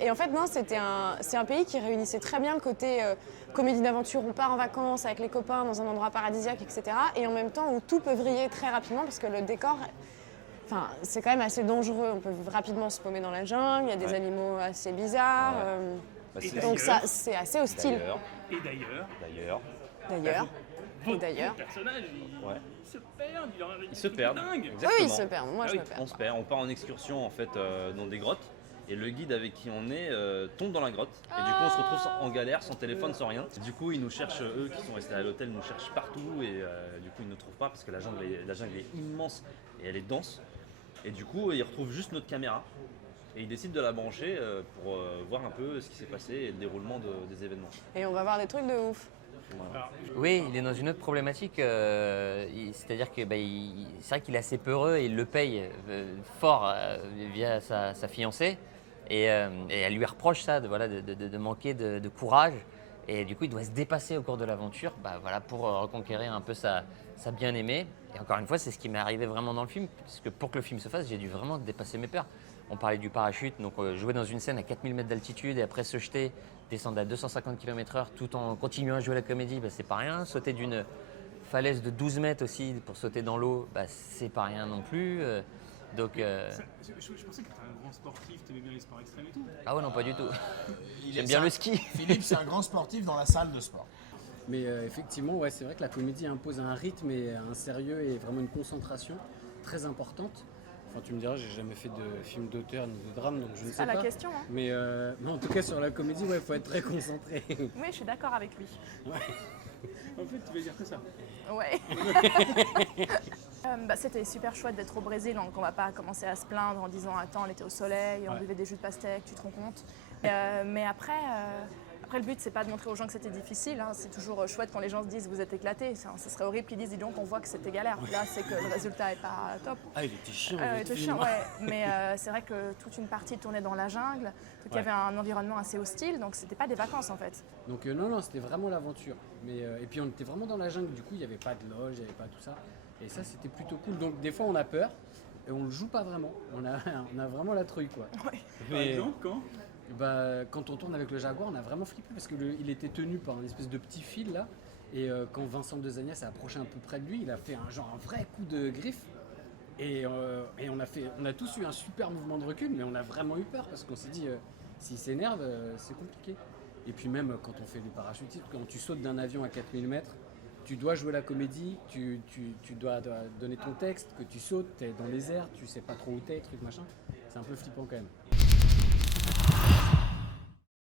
Et en fait, non, c'est un pays qui réunissait très bien le côté comédie d'aventure, on part en vacances avec les copains dans un endroit paradisiaque, etc. Et en même temps où tout peut vriller très rapidement parce que le décor, enfin, c'est quand même assez dangereux. On peut rapidement se paumer dans la jungle, il y a des animaux assez bizarres. Donc ça, c'est assez hostile. Et d'ailleurs. D'ailleurs. Et d'ailleurs. Le personnage, il se perd, il se perd. dingue. Exactement. Oui, il se perd. Moi, je me perds. On se perd. On part en excursion en fait dans des grottes. Et le guide avec qui on est tombe dans la grotte. Et du coup, on se retrouve en galère, sans téléphone, sans rien. Du coup, ils nous cherchent, eux qui sont restés à l'hôtel, nous cherchent partout. Et du coup, ils ne nous trouvent pas parce que la jungle est immense et elle est dense. Et du coup, ils retrouvent juste notre caméra. Et ils décident de la brancher pour voir un peu ce qui s'est passé et le déroulement des événements. Et on va voir des trucs de ouf. Voilà. Oui, il est dans une autre problématique, c'est-à-dire que c'est vrai qu'il est assez peureux et il le paye fort via sa fiancée. Et elle lui reproche ça, de manquer de courage. Et du coup, il doit se dépasser au cours de l'aventure pour reconquérir un peu sa bien-aimée. Et encore une fois, c'est ce qui m'est arrivé vraiment dans le film, parce que pour que le film se fasse, j'ai dû vraiment dépasser mes peurs. On parlait du parachute, donc jouer dans une scène à 4000 mètres d'altitude et après se jeter, descendre à 250 km/h tout en continuant à jouer la comédie, c'est pas rien. Sauter d'une falaise de 12 mètres aussi pour sauter dans l'eau, c'est pas rien non plus. Donc, je pensais que tu étais un grand sportif, tu aimais bien les sports extrêmes et tout. Ah ouais, non, pas du tout. J'aime bien le ski. Philippe, c'est un grand sportif dans la salle de sport. Mais effectivement, ouais, c'est vrai que la comédie impose un rythme et un sérieux et vraiment une concentration très importante. Enfin, tu me diras, j'ai jamais fait de film d'auteur ni de drame, donc je ne sais pas. C'est pas la question. Hein. Mais en tout cas, sur la comédie, il faut être très concentré. Oui, je suis d'accord avec lui. Ouais. En fait, tu veux dire que ça. Ouais. C'était super chouette d'être au Brésil, donc on va pas commencer à se plaindre en disant attends, on était au soleil, on buvait des jus de pastèque, tu te rends compte. Mais après, le but c'est pas de montrer aux gens que c'était difficile, hein. C'est toujours chouette quand les gens se disent vous êtes éclatés. Ce serait horrible qu'ils disent dis donc on voit que c'était galère. Là c'est que le résultat est pas top. Ah, il était chiant. Il était chiant, ouais. Mais c'est vrai que toute une partie tournait dans la jungle, donc il y avait un environnement assez hostile, donc c'était pas des vacances en fait. Donc non, c'était vraiment l'aventure. Et puis on était vraiment dans la jungle, du coup il n'y avait pas de loge, il n'y avait pas tout ça. Et ça c'était plutôt cool. Donc des fois on a peur et on le joue pas vraiment. On a vraiment la trouille quoi. Ouais. Par exemple, quand quand on tourne avec le Jaguar, on a vraiment flippé parce qu'il était tenu par une espèce de petit fil là. Et quand Vincent Dezagna s'est approché un peu près de lui, il a fait un vrai coup de griffe. Et on a tous eu un super mouvement de recul, mais on a vraiment eu peur parce qu'on s'est dit s'il s'énerve, c'est compliqué. Et puis même quand on fait du parachutisme, quand tu sautes d'un avion à 4000 mètres, tu dois jouer la comédie, tu dois donner ton texte, que tu sautes, tu es dans les airs, tu sais pas trop où t'es, truc machin. C'est un peu flippant quand même.